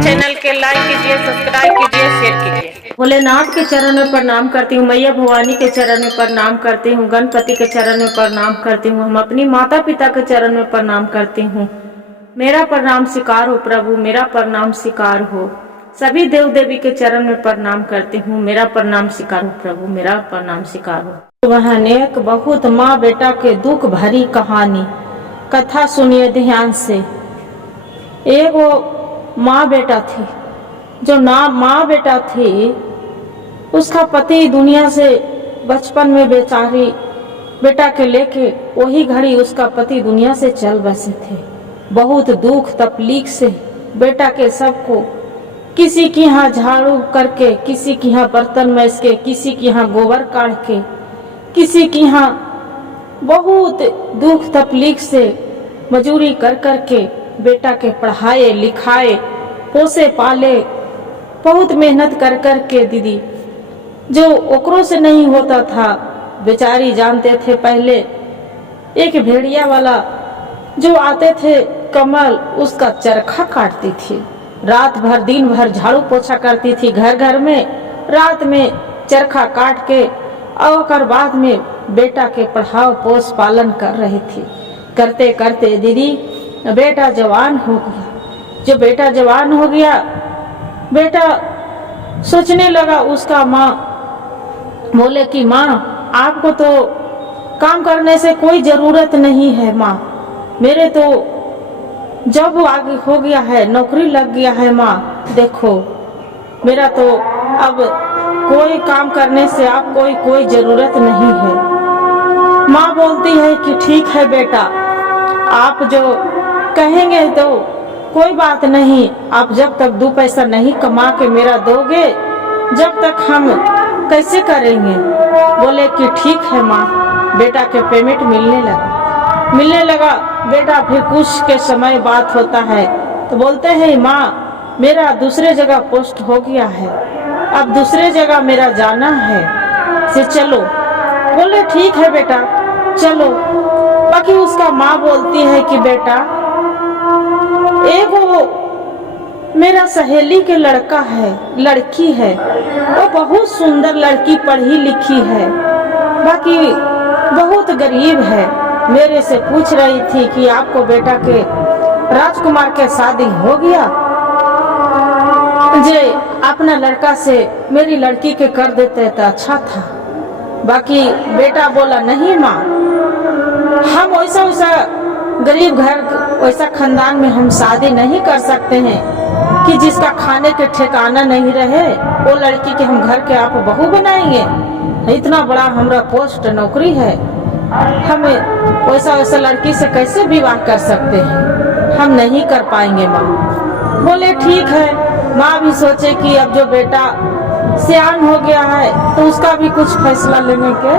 Channel के like कीजिए, subscribe कीजिए, शेयर कीजिए। भोलेनाथ के चरण में प्रणाम करती हूँ, मैया भवानी के चरण में प्रणाम करती हूँ, गणपति के चरण में प्रणाम करती हूँ, हम अपनी माता पिता के चरण में प्रणाम करती हूँ। मेरा प्रणाम स्वीकार हो प्रभु, मेरा प्रणाम स्वीकार हो। सभी देव देवी के चरण में प्रणाम करती हूँ, मेरा प्रणाम स्वीकार हो प्रभु, मेरा प्रणाम स्वीकार हो। वह एक बहुत माँ बेटा के दुख भरी कहानी, कथा सुनिए ध्यान से। एक वो माँ बेटा थी, जो ना माँ बेटा थी, उसका पति दुनिया से बचपन में बेचारी बेटा के लेके वही घड़ी उसका पति दुनिया से चल बसे थे। बहुत दुख तकलीफ से बेटा के सबको, किसी की यहाँ झाड़ू करके, किसी की यहाँ बर्तन मैस के, किसी की यहाँ गोबर काढ़ के, किसी की यहाँ बहुत दुख तकलीफ से मजूरी कर करके बेटा के पढ़ाए लिखाए पोसे पाले, बहुत मेहनत कर करके दीदी, जो ओकरों से नहीं होता था। बेचारी जानते थे पहले एक भेड़िया वाला जो आते थे कमल, उसका चरखा काटती थी, रात भर दिन भर झाड़ू पोछा करती थी घर घर में, रात में चरखा काट के और बाद में बेटा के पढ़ाओ पोस पालन कर रही थी। करते करते दीदी बेटा जवान हो गया। जो बेटा जवान हो गया, बेटा सोचने लगा, उसका माँ बोले कि माँ आपको तो काम करने से कोई जरूरत नहीं है माँ, मेरे तो जॉब आगे हो गया है, नौकरी लग गया है माँ, देखो मेरा तो अब कोई काम करने से आपको कोई जरूरत नहीं है। माँ बोलती है कि ठीक है बेटा, आप जो कहेंगे तो कोई बात नहीं, आप जब तक 2 पैसा नहीं कमा के मेरा दोगे, जब तक हम कैसे करेंगे। बोले कि ठीक है माँ। बेटा के पेमेंट मिलने लगा। बेटा फिर कुछ के समय बात होता है तो बोलते हैं माँ मेरा दूसरे जगह पोस्ट हो गया है, अब दूसरे जगह मेरा जाना है, से चलो। बोले ठीक है बेटा चलो। बाकी उसका माँ बोलती है कि बेटा एक वो मेरा सहेली के लड़का है, लड़की है, वो बहुत सुंदर लड़की, पढ़ी लिखी है, बाकी बहुत गरीब है। मेरे से पूछ रही थी कि आपको बेटा के राजकुमार के शादी हो गया, जे अपना लड़का से मेरी लड़की के कर देते तो अच्छा था। बाकी बेटा बोला नहीं माँ, हम वैसा गरीब घर वैसा खानदान में हम शादी नहीं कर सकते हैं कि जिसका खाने के ठिकाना नहीं रहे, वो लड़की के हम घर के आप बहू बनाएंगे। इतना बड़ा हमारा पोस्ट नौकरी है, हमें वैसा लड़की से कैसे विवाह कर सकते हैं, हम नहीं कर पाएंगे माँ। बोले ठीक है। माँ भी सोचे कि अब जो बेटा सियान हो गया है तो उसका भी कुछ फैसला लेने के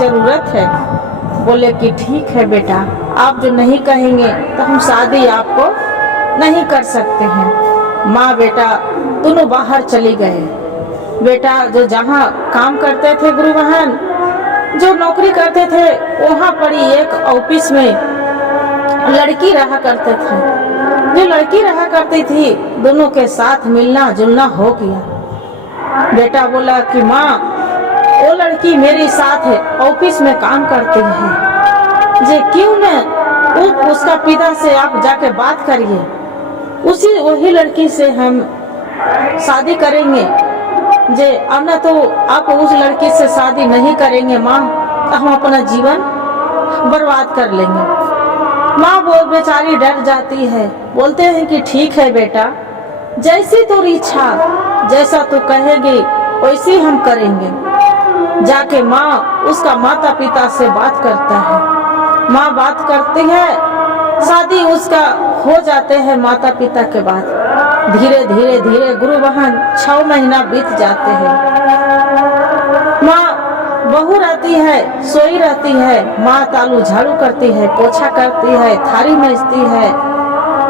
जरूरत है। बोले कि ठीक है बेटा, आप जो नहीं कहेंगे तो हम शादी आपको नहीं कर सकते हैं। माँ बेटा दोनों बाहर चली गए। बेटा जो जहाँ काम करते थे गुरु बहन, जो नौकरी करते थे, वहाँ पर ही एक ऑफिस में लड़की रहा करते थे। जो लड़की रहा करती थी, दोनों के साथ मिलना जुलना हो गया। बेटा बोला कि माँ वो लड़की मेरे साथ है, ऑफिस में काम करती है, जे क्यों न उसका पिता से आप जाके बात करिए, वही लड़की से हम शादी करेंगे। जे अब न तो आप उस लड़की से शादी नहीं करेंगे माँ, तो हम अपना जीवन बर्बाद कर लेंगे। माँ वो बेचारी डर जाती है। बोलते हैं कि ठीक है बेटा, जैसी तेरी इच्छा, जैसा तू कहेगी वैसी हम करेंगे। जाके माँ उसका माता पिता से बात करता है। माँ बात करती है, शादी उसका हो जाते हैं माता पिता के बाद। धीरे धीरे धीरे गुरु बहन 6 महीना बीत जाते हैं। माँ बहू रहती है, सोई रहती है, माँ तालू झाड़ू करती है, पोछा करती है, थारी मांजती है,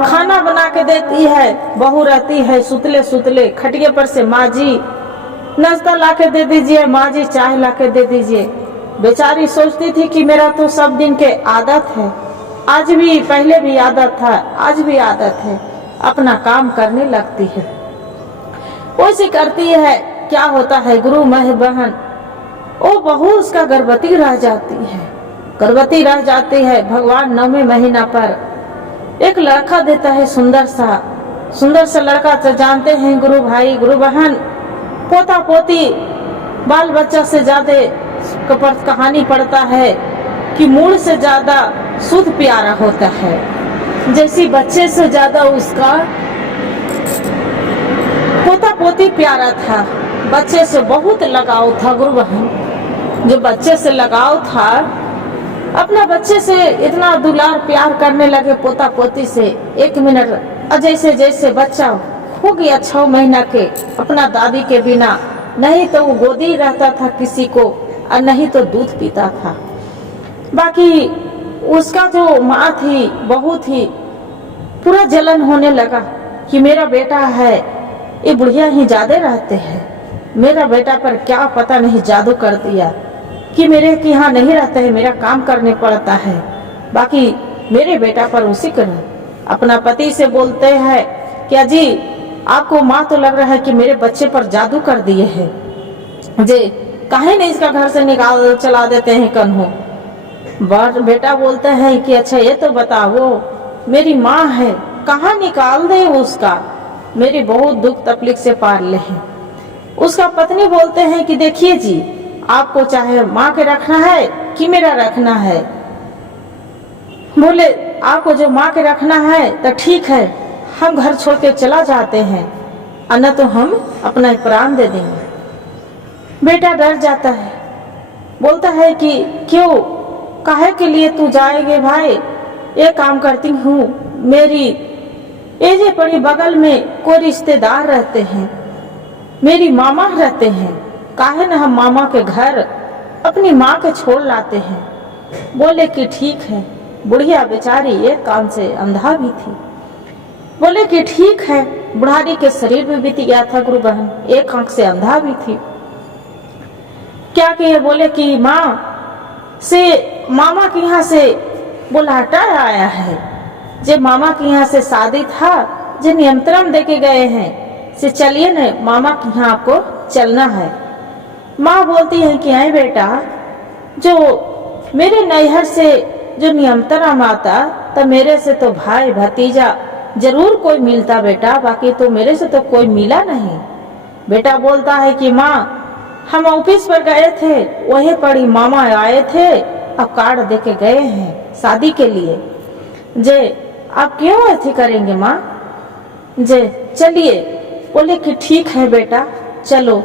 खाना बना के देती है। बहू रहती है सुतले सुतले खटिया पर से, माँ जी नाश्ता ला के दे दीजिए, माँ जी चाय ला के दे दीजिए। बेचारी सोचती थी कि मेरा तो सब दिन के आदत है, आज भी, पहले भी आदत था, आज भी आदत है, अपना काम करने लगती है, वैसे करती है। क्या होता है गुरु मह बहन, वो बहू उसका गर्भवती रह जाती है, गर्भवती रह जाती है। भगवान 9वें महीना पर एक लड़का देता है, सुंदर सा लड़का। तो जानते हैं गुरु भाई, गुरु बहन, पोता पोती बाल बच्चा से ज्यादा कहानी पढ़ता है कि मूल से ज्यादा शुद्ध प्यारा होता है। जैसी बच्चे से ज्यादा उसका पोता पोती प्यारा था, बच्चे से बहुत लगाव था गुरु बहन। जो बच्चे से लगाव था, अपना बच्चे से इतना दुलार प्यार करने लगे पोता पोती से। 1 मिनट जैसे जैसे बच्चा हो गया 6 महीना के, अपना दादी के बिना, नहीं तो वो गोदी रहता था किसी को, और नहीं तो दूध पीता था। बाकी उसका जो माँ थी, बहू थी, पूरा जलन होने लगा कि मेरा बेटा है, ये बुढ़िया ही ज्यादा रहते हैं, मेरा बेटा पर क्या पता नहीं जादू कर दिया कि मेरे के यहाँ नहीं रहते हैं, मेरा काम करने पड़ता है। बाकी मेरे बेटा पर उसी कर अपना पति से बोलते हैं, क्या जी आपको माँ तो लग रहा है कि मेरे बच्चे पर जादू कर दिए हैं, जे काहे नहीं इसका घर से निकाल चला देते हैं कन्हो। बेटा बोलते हैं कि अच्छा ये तो बताओ, मेरी माँ है, कहाँ निकाल दे उसका, मेरी बहुत दुख तकलीफ से पार ले हैं। उसका पत्नी बोलते हैं कि देखिए जी, आपको चाहे माँ के रखना है कि मेरा रखना है। बोले आपको जो माँ के रखना है तो ठीक है, हम घर छोड़ के चला जाते हैं, अन्य तो हम अपना प्राण दे देंगे। बेटा डर जाता है, बोलता है कि क्यों, काहे के लिए तू जाएगे भाई, ये काम करती हूँ, मेरी एजे पड़ी बगल में कोई रिश्तेदार रहते हैं, मेरी मामा रहते हैं, काहे न हम मामा के घर अपनी माँ के छोड़ लाते हैं। बोले कि ठीक है। बुढ़िया बेचारी एक कान से अंधा भी थी। बोले कि ठीक है, बुढ़ारी के शरीर में बीत गया था गुरु बहन, एक आंख से अंधा भी थी। क्या किए, बोले कि माँ से, मामा के यहाँ से बुलाटा आया है, जे मामा के यहाँ से शादी था, जे निमंत्रण देके गए हैं, से चलिए न मामा के यहाँ आपको चलना है। माँ बोलती है कि आई बेटा, जो मेरे नैहर से जो निमंत्रण आता, तो मेरे से तो भाई भतीजा जरूर कोई मिलता बेटा, बाकी तो मेरे से तो कोई मिला नहीं। बेटा बोलता है कि माँ हम ऑफिस पर गए थे, वही पड़ी मामा आए थे, अब कार्ड देके गए हैं शादी के लिए, जे आप क्यों ऐसी करेंगे माँ, जे चलिए। बोले कि ठीक है बेटा चलो।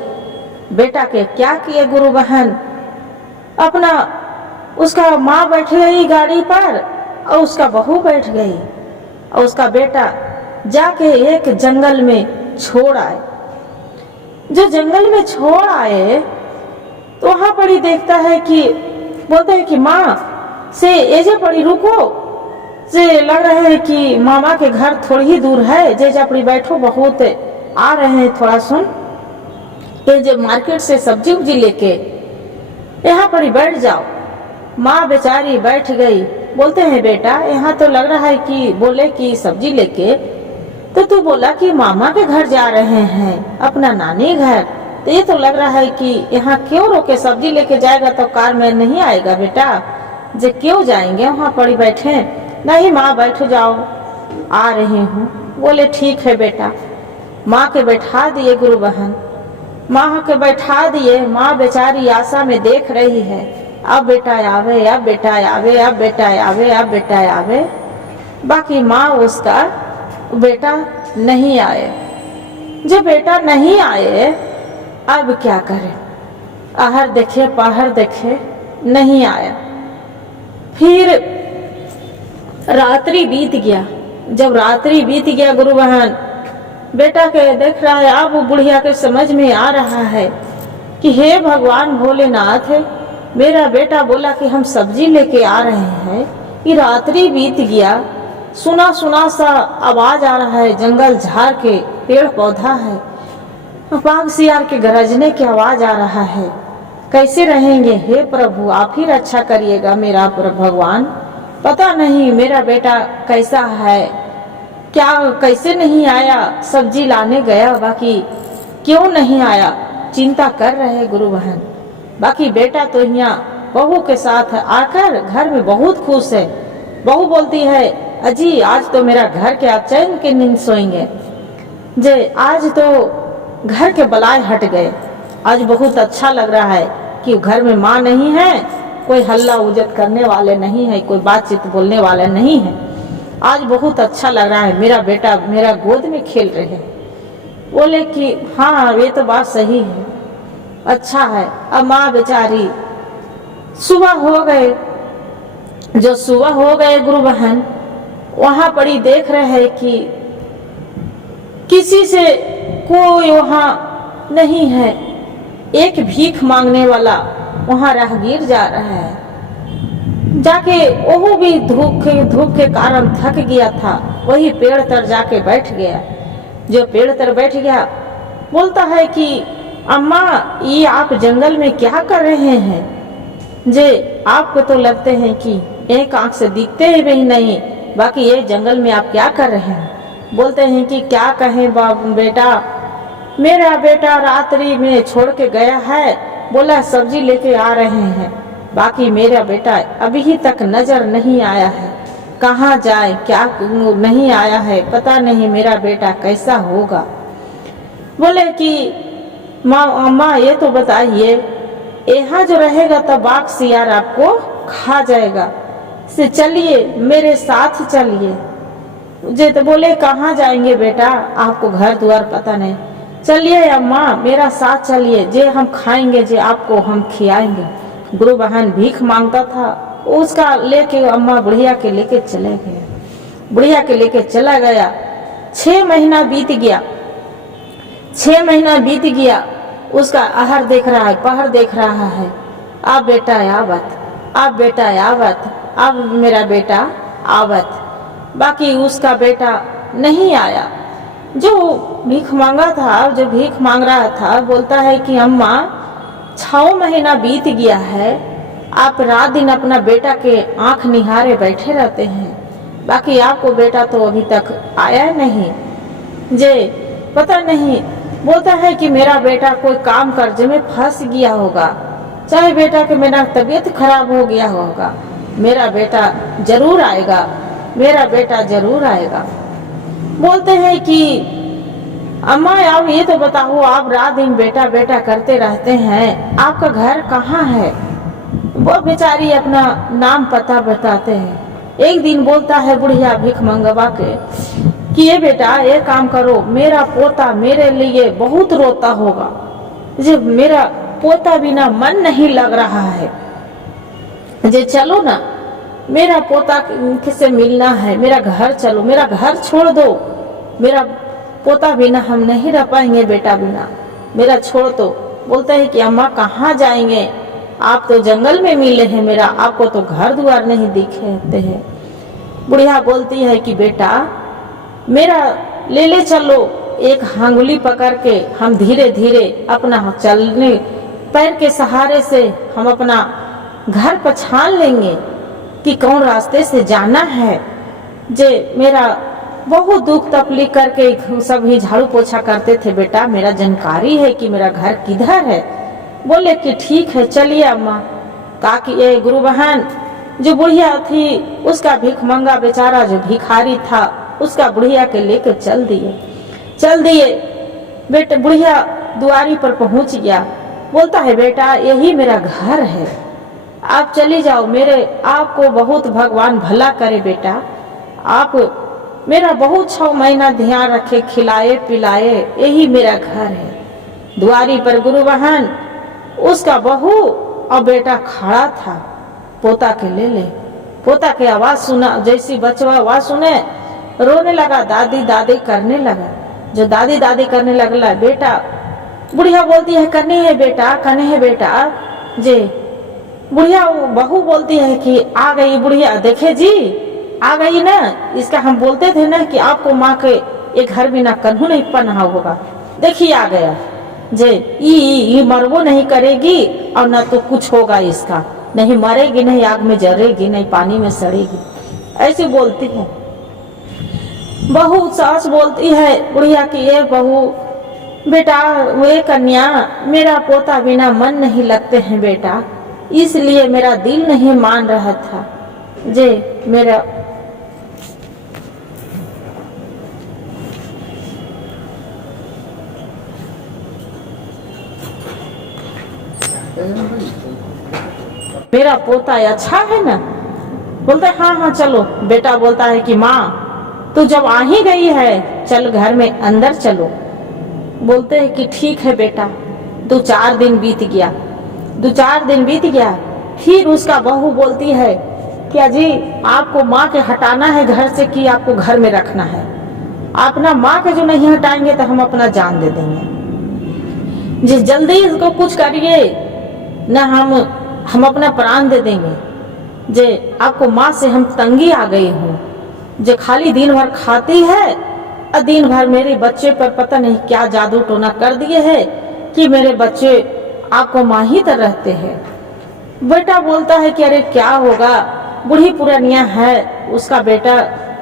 बेटा के क्या किए गुरु बहन, अपना उसका माँ बैठ गई गाड़ी पर और उसका बहू बैठ गई, और उसका बेटा जाके एक जंगल में छोड़ आए। जो जंगल में छोड़ आए तो वहां पड़ी देखता है कि, बोलते हैं कि माँ से एजे पड़ी रुको, से लग रहे हैं कि मामा के घर थोड़ी ही दूर है, जे पड़ी बैठो, बहुत आ रहे हैं, थोड़ा सुन के जे मार्केट से सब्जी उब्जी लेके यहाँ पड़ी बैठ जाओ। माँ बेचारी बैठ गई। बोलते हैं बेटा यहाँ तो लग रहा है कि, बोले कि सब्जी लेके, तो तू बोला कि मामा के घर जा रहे हैं, अपना नानी घर, तो ये तो लग रहा है कि यहाँ क्यों रोके, सब्जी लेके जाएगा तो कार में नहीं आएगा बेटा, जे क्यों जाएंगे, वहाँ पड़ी बैठे। नहीं माँ बैठ जाओ, आ रही हूँ। बोले ठीक है बेटा। माँ के बैठा दिए गुरु बहन, माँ के बैठा दिए। माँ बेचारी आशा में देख रही है, अब बेटा आवे, अब बेटा आवे, अब बेटा आवे, अब बेटा आवे। बाकी माँ उसका बेटा नहीं आए। जब बेटा नहीं आए, अब क्या करे, आहर देखे पाहर देखे, नहीं आया। फिर रात्रि बीत गया। जब रात्रि बीत गया गुरु बहन, बेटा के देख रहा है, अब बुढ़िया के समझ में आ रहा है कि हे भगवान भोलेनाथ, मेरा बेटा बोला कि हम सब्जी लेके आ रहे हैं, ये रात्रि बीत गया, सुना सुना सा आवाज आ रहा है, जंगल झाड़ के पेड़ पौधा है, बाघ सियार के गरजने की आवाज आ रहा है। कैसे रहेंगे हे प्रभु, आप ही रक्षा करिएगा मेरा भगवान। पता नहीं मेरा बेटा कैसा है, क्या कैसे नहीं आया, सब्जी लाने गया बाकी क्यों नहीं आया, चिंता कर रहे गुरु बहन। बाकी बेटा तो यहाँ बहू के साथ आकर घर में बहुत खुश है। बहू बोलती है अजी आज तो मेरा घर के आप चैन के नींद सोएंगे, जे आज तो घर के बलाए हट गए। आज बहुत अच्छा लग रहा है कि घर में माँ नहीं है, कोई हल्ला उजट करने वाले नहीं है, कोई बातचीत बोलने वाले नहीं है। आज बहुत अच्छा लग रहा है, मेरा बेटा मेरा गोद में खेल रहे हैं। बोले कि हाँ ये तो बात सही है, अच्छा है। अब माँ बेचारी सुबह हो गए, जो सुबह हो गए गुरु बहन वहां पड़ी देख रहे हैं कि किसी से कोई वहां नहीं है। एक भीख मांगने वाला वहां राहगीर जा रहा है, जाके वो भी धूप के कारण थक गया था, वही पेड़ तर जाके बैठ गया। जो पेड़ तर बैठ गया बोलता है कि अम्मा ये आप जंगल में क्या कर रहे हैं, जे आपको तो लगते हैं कि एक आंख से दिखते ही नहीं, बाकी ये जंगल में आप क्या कर रहे हैं। बोलते हैं कि क्या कहें बाबू बेटा, मेरा बेटा रात्रि में छोड़ के गया है, बोला सब्जी लेके आ रहे हैं, बाकी मेरा बेटा अभी तक नजर नहीं आया है, कहाँ जाए क्या नहीं आया है, पता नहीं मेरा बेटा कैसा होगा। बोले कि माँ ये तो बताइए यहाँ जो रहेगा तो बाघ सियार आपको खा जाएगा, से चलिए मेरे साथ चलिए। जे तो बोले कहाँ जाएंगे बेटा, आपको घर द्वार पता नहीं, चलिए अम्मा मेरा साथ चलिए, जे हम खाएंगे जे आपको हम खिलाएंगे। गुरु बहन भीख मांगता था, उसका लेके अम्मा बुढ़िया के लेके चले गए, बुढ़िया के लेके चला गया। 6 महीना बीत गया, 6 महीना बीत गया, उसका आहार देख रहा है, पहर देख रहा है, अब बेटा आवत, अब बेटा आवत, अब मेरा बेटा आवत। बाकी उसका बेटा नहीं आया। जो भीख मांगा था, जो भीख मांग रहा था, बोलता है कि अम्मा 6 महीना बीत गया है, आप रात दिन अपना बेटा के आंख निहारे बैठे रहते हैं, बाकी आपको बेटा तो अभी तक आया नहीं, जे पता नहीं। बोलता है कि मेरा बेटा कोई काम कर्ज में फंस गया होगा, चाहे बेटा के मेरा तबीयत खराब हो गया होगा, मेरा बेटा जरूर आएगा, मेरा बेटा जरूर आएगा। बोलते हैं कि अम्मा आप ये तो बताओ, आप रात दिन बेटा बेटा करते रहते हैं, आपका घर कहाँ है। वो बेचारी अपना नाम पता बताते हैं। एक दिन बोलता है बुढ़िया भीख मंगवा के कि ये बेटा ये काम करो, मेरा पोता मेरे लिए बहुत रोता होगा, जब मेरा पोता बिना मन नहीं लग रहा है, जे चलो ना मेरा पोता किससे मिलना है, मेरा घर चलो, मेरा घर छोड़ दो, मेरा पोता बिना हम नहीं रह पाएंगे, बेटा बिना मेरा छोड़ दो। बोलते हैं कि अम्मा कहाँ जाएंगे, आप तो जंगल में मिले हैं, मेरा आपको तो घर द्वार नहीं दिखते हैं। बुढ़िया बोलती है कि बेटा मेरा ले ले चलो, एक हांगुली पकड़ के हम धीरे धीरे अपना चलने पैर के सहारे से हम अपना घर पहचान लेंगे कि कौन रास्ते से जाना है। जे मेरा बहुत दुख तकलीफ करके सभी झाड़ू पोछा करते थे, बेटा मेरा जानकारी है कि मेरा घर किधर है। बोले कि ठीक है चलिए अम्मा। ताकि ये गुरु बहन जो बुढ़िया थी, उसका भीख मंगा बेचारा जो भिखारी था, उसका बुढ़िया के लेकर चल दिए। बेटा बुढ़िया दुआरी पर पहुंच गया, बोलता है बेटा यही मेरा घर है, आप चली जाओ, मेरे आपको बहुत भगवान भला करे बेटा, आप मेरा बहुत 6 महीना ध्यान रखे, खिलाए पिलाए, यही मेरा घर है। दुआरी पर गुरु बहन उसका बहू और बेटा खड़ा था, पोता के ले पोता की आवाज सुना, जैसी बचवा आवाज सुने रोने लगा, दादी दादी करने लगा। जो दादी दादी करने लगला, बेटा बुढ़िया बोलती है कने है बेटा जे बुढ़िया बहू बोलती है कि आ गई बुढ़िया, देखे जी आ गई ना, इसका हम बोलते थे ना कि आपको माँ के एक घर बिना कन्हू नहीं पन्हा होगा, देखिए आ गया जे ये मरबो नहीं करेगी और ना तो कुछ होगा इसका, नहीं मरेगी, नहीं आग में जरेगी, नहीं पानी में सड़ेगी। ऐसी बोलती है। बहू सास बोलती है बुढ़िया की, ये बहू बेटा, वे कन्या, मेरा पोता बिना मन नहीं लगते हैं बेटा, इसलिए मेरा दिल नहीं मान रहा था। जे मेरा मेरा पोता अच्छा है ना। बोलते हाँ हाँ चलो। बेटा बोलता है कि माँ तू जब आ ही गई है, चल घर में अंदर चलो। बोलते हैं कि ठीक है बेटा। 2-4 दिन बीत गया, 2-4 दिन बीत गया। फिर उसका बहू बोलती है क्या जी, आपको माँ के हटाना है घर से कि आपको घर में रखना है? अपना माँ के जो नहीं हटाएंगे तो हम अपना जान दे देंगे। जिस जल्दी इसको कुछ करिए ना, हम अपना प्राण दे देंगे। जे आपको माँ से हम तंगी आ गई हूँ, जो खाली दिन भर खाती है और दिन भर मेरे बच्चे पर पता नहीं क्या जादू टोना कर दिए है कि मेरे बच्चे आपको माँ ही तर रहते हैं। बेटा बोलता है कि अरे क्या होगा, बूढ़ी पुरानिया है, उसका बेटा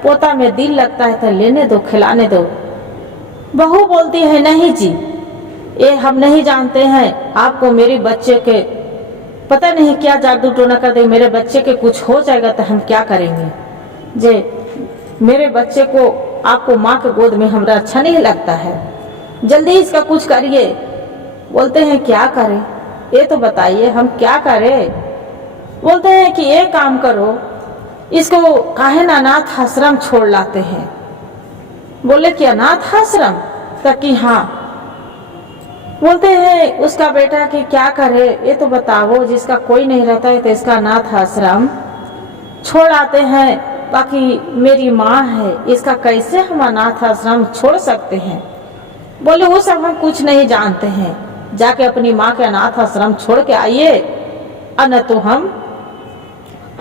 पोता में दिल लगता है तो लेने दो, खिलाने दो। बहू बोलती है नहीं जी, ये हम नहीं जानते हैं, आपको मेरे बच्चे के पता नहीं क्या जादू टोना कर दे, मेरे बच्चे के कुछ हो जाएगा तो हम क्या करेंगे? जे मेरे बच्चे को आपको माँ के गोद में हमरा अच्छा नहीं लगता है, जल्दी इसका कुछ करिए। बोलते हैं क्या करें, ये तो बताइए हम क्या करें? बोलते हैं कि ये काम करो, इसको काहे ना अनाथ आश्रम छोड़ लाते हैं। बोले कि अनाथ आश्रम? ताकि हाँ। बोलते हैं उसका बेटा कि क्या करे, ये तो बताओ, जिसका कोई नहीं रहता है तो इसका अनाथ आश्रम छोड़ आते हैं। बाकी मेरी माँ है, इसका कैसे हम अनाथ आश्रम छोड़ सकते हैं? बोले वो सब हम कुछ नहीं जानते हैं, जाके अपनी माँ के अनाथ आश्रम छोड़ के आइए, और न तो हम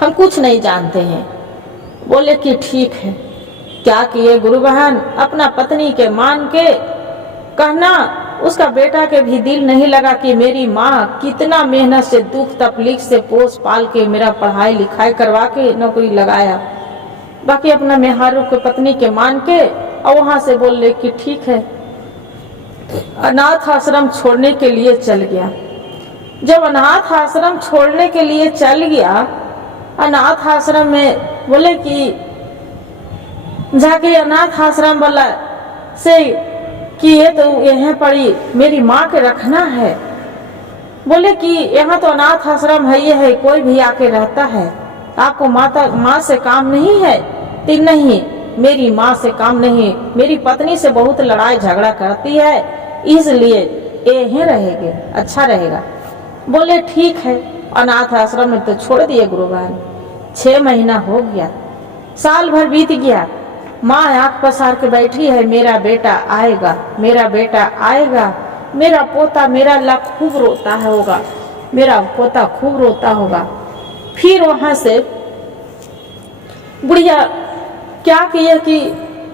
कुछ नहीं जानते हैं। बोले कि ठीक है। क्या किए गुरु बहन, अपना पत्नी के मान के कहना, उसका बेटा के भी दिल नहीं लगा कि मेरी माँ कितना मेहनत से दुख तकलीफ से पोस पाल के मेरा पढ़ाई लिखाई करवा के नौकरी लगाया। बाकी अपना मेहारू के पत्नी के मान के और वहां से बोल ले कि ठीक है, अनाथ आश्रम छोड़ने के लिए चल गया। जब अनाथ आश्रम छोड़ने के लिए चल गया, अनाथ आश्रम में बोले कि जाके अनाथ आश्रम वाला से कि ये तो यहाँ पड़ी मेरी माँ के रखना है। बोले कि यहाँ तो अनाथ आश्रम है, ये है, कोई भी आके रहता है, आपको माँ से काम नहीं है? कि नहीं, मेरी माँ से काम नहीं, मेरी पत्नी से बहुत लड़ाई झगड़ा करती है, इसलिए यहीं रहेंगे, अच्छा रहेगा। बोले ठीक है। अनाथ आश्रम में तो छोड़ दिए गुरु बहन। 6 महीना हो गया, साल भर बीत गया। माँ आंख पसार के बैठी है, मेरा बेटा आएगा, मेरा बेटा आएगा, मेरा पोता मेरा लाख खूब रोता है होगा, मेरा पोता खूब रोता होगा। फिर वहां से बुढ़िया क्या किए कि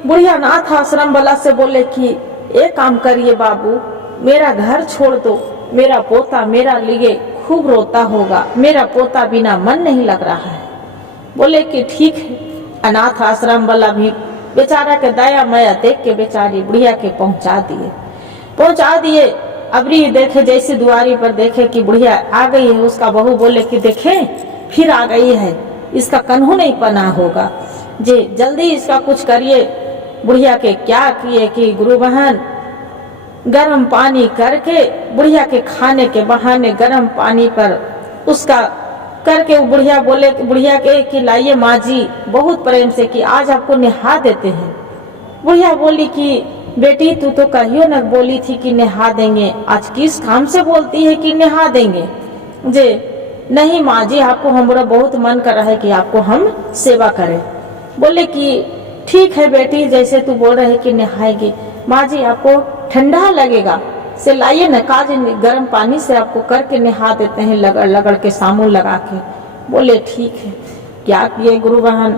बुढ़िया अनाथ आश्रम वाला से बोले कि एक काम करिए बाबू, मेरा घर छोड़ दो, मेरा पोता मेरा लिए खूब रोता होगा, मेरा पोता बिना मन नहीं लग रहा है। बोले कि ठीक है। अनाथ आश्रम वाला भी बेचारा के दया माया देख के बेचारी बुढ़िया के पहुंचा दिए। अबरी देखे जैसे दुआरी पर देखे कि बुढ़िया आ गई है, उसका बहू बोले कि देखे फिर आ गई है, इसका कन्हू नहीं पना होगा, जे जल्दी इसका कुछ करिए। बुढ़िया के क्या किए कि गुरु बहन गर्म पानी करके बुढ़िया के खाने के बहाने गर्म पानी पर उसका करके बुढ़िया बोले, बुढ़िया के कि लाइए माँ जी, बहुत प्रेम से कि आज आपको नहा देते हैं। बुढ़िया बोली कि बेटी तू तो कहियो न बोली थी कि नहा देंगे, आज किस काम से बोलती है कि नहा देंगे? जे नहीं माँ जी, आपको हमारा बहुत मन कर रहा है कि आपको हम सेवा करें। बोले कि ठीक है बेटी, जैसे तू बोल रहे कि नहाएगी। माँ जी आपको ठंडा लगेगा से लाइए न, काज गर्म पानी से आपको करके नहा देते हैं, लगड़ लगड़ के साबुन लगा के। बोले ठीक है। क्या किए गुरु बहन,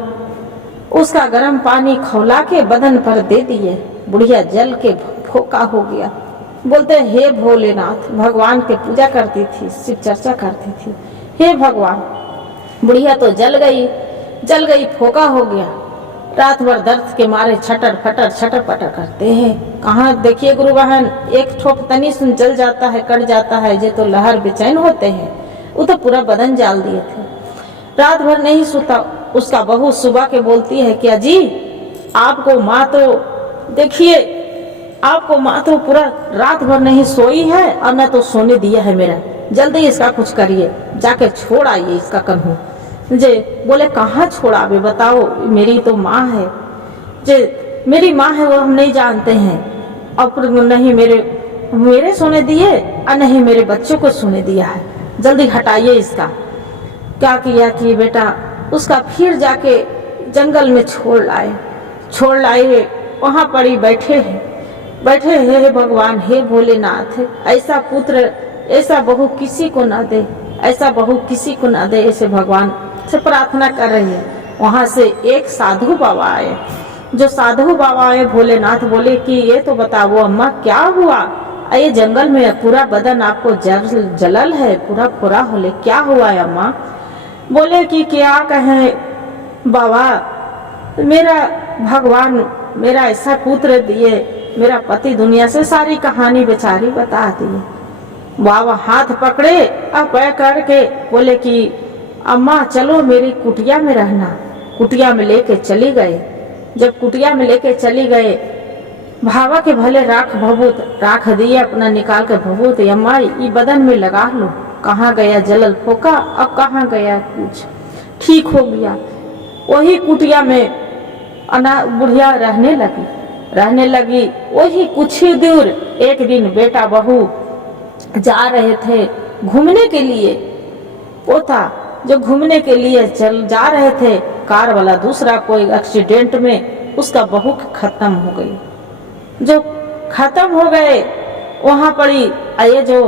उसका गर्म पानी खौला के बदन पर दे दिए। बुढ़िया जल के फोका हो गया। बोलते हे भोलेनाथ, भगवान के पूजा करती थी, शिव चर्चा करती थी, हे भगवान। बुढ़िया तो जल गई। जल गई, फोका हो गया। रात भर दर्द के मारे छटर पटर करते हैं। कहाँ देखिए गुरु बहन, एक ठोप तनी सुन जल जाता है, कट जाता है, जे तो लहर बेचैन होते हैं। वो तो पूरा बदन जाल दिए थे। रात भर नहीं सोता। उसका बहू सुबह के बोलती है कि अजी आपको माँ तो देखिए, आपको माँ तो पूरा रात भर नहीं सोई है और न तो सोने दिया है मेरा, जल्दी इसका कुछ करिए, जाके छोड़ आइए इसका कन्हू। जे बोले कहाँ छोड़ावे बताओ, मेरी तो माँ है। जे मेरी माँ है वो हम नहीं जानते हैं, और नहीं मेरे सोने दिए और नहीं मेरे बच्चों को सोने दिया है, जल्दी हटाइए इसका। क्या किया कि बेटा उसका फिर जाके जंगल में छोड़ लाए। वहाँ पर ही बैठे हैं, हे भगवान, हे भोलेनाथ, ऐसा पुत्र ऐसा बहू किसी को ना दे, ऐसा बहू किसी को ना दे, ऐसे भगवान से प्रार्थना कर रही है। वहाँ से एक साधु बाबा आए। जो साधु बाबा आए, भोलेनाथ बोले कि ये तो बताओ अम्मा क्या हुआ, ये जंगल में पूरा बदन आपको जलल है, पूरा पूरा होले, क्या हुआ है अम्मा? बोले कि क्या कहें बाबा, मेरा भगवान मेरा ऐसा पुत्र दिए, मेरा पति दुनिया से सारी कहानी बेचारी बता दिए। बाबा हाथ पकड़े और पैर करके बोले कि अम्मा चलो मेरी कुटिया में रहना। कुटिया में लेके चली गए। जब कुटिया में लेके चली गए, भावा के भले राख दिए अपना निकाल के भभूत, अम्मा ये बदन में लगा लो। कहाँ गया जलल फोका, अब कहाँ गया कुछ, ठीक हो गया। वही कुटिया में बुढ़िया रहने लगी। वही कुछ ही दूर एक दिन बेटा बहू जा रहे थे घूमने के लिए। पोता जो घूमने के लिए जा रहे थे, कार वाला दूसरा कोई एक्सीडेंट में उसका बहू खत्म हो गई। जो खत्म हो गए वहां पड़ी, ये जो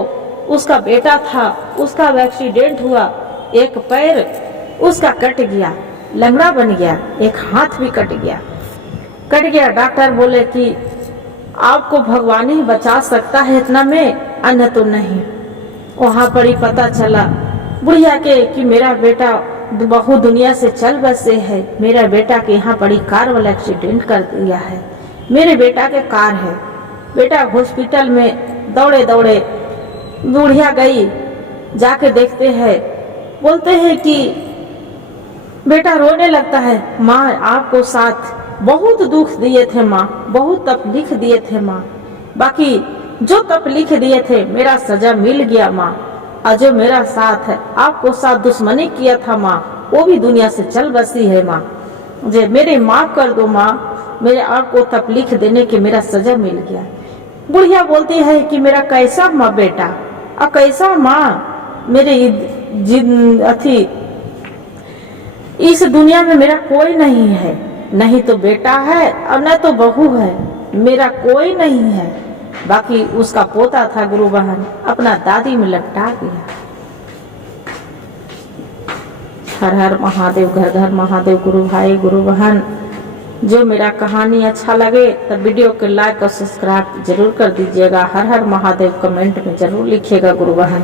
उसका बेटा था उसका एक्सीडेंट हुआ, एक पैर उसका कट गया, लंगड़ा बन गया, एक हाथ भी कट गया। डॉक्टर बोले कि आपको भगवान ही बचा सकता है इतना में, अन्य तो नहीं। वहां पर ही पता चला बुढ़िया के कि मेरा बेटा बहू दुनिया से चल बसे है, मेरा बेटा के यहाँ बड़ी कार वाला एक्सीडेंट कर दिया है, मेरे बेटा के कार है। बेटा हॉस्पिटल में दौड़े बुढ़िया गई, जाके देखते हैं, बोलते हैं कि बेटा रोने लगता है, माँ आपको साथ बहुत दुख दिए थे माँ, बहुत तकलीफ दिए थे माँ, बाकी जो तकलीफ दिए थे मेरा सजा मिल गया माँ, और जो मेरा साथ है आपको साथ दुश्मनी किया था माँ, वो भी दुनिया से चल बसी है माँ, जे मेरे माफ कर दो माँ, मेरे आपको तकलीफ देने की मेरा सजा मिल गया। बुढ़िया बोलती है कि मेरा कैसा माँ बेटा, और कैसा माँ, मेरे इस दुनिया में मेरा कोई नहीं है, नहीं तो बेटा है और न तो बहू है, मेरा कोई नहीं है। बाकी उसका पोता था गुरु बहन, अपना दादी में लपटा गया। हर हर महादेव, घर घर महादेव। गुरु भाई गुरु बहन, जो मेरा कहानी अच्छा लगे तब वीडियो को लाइक और सब्सक्राइब जरूर कर दीजिएगा। हर हर महादेव कमेंट में जरूर लिखिएगा गुरु बहन।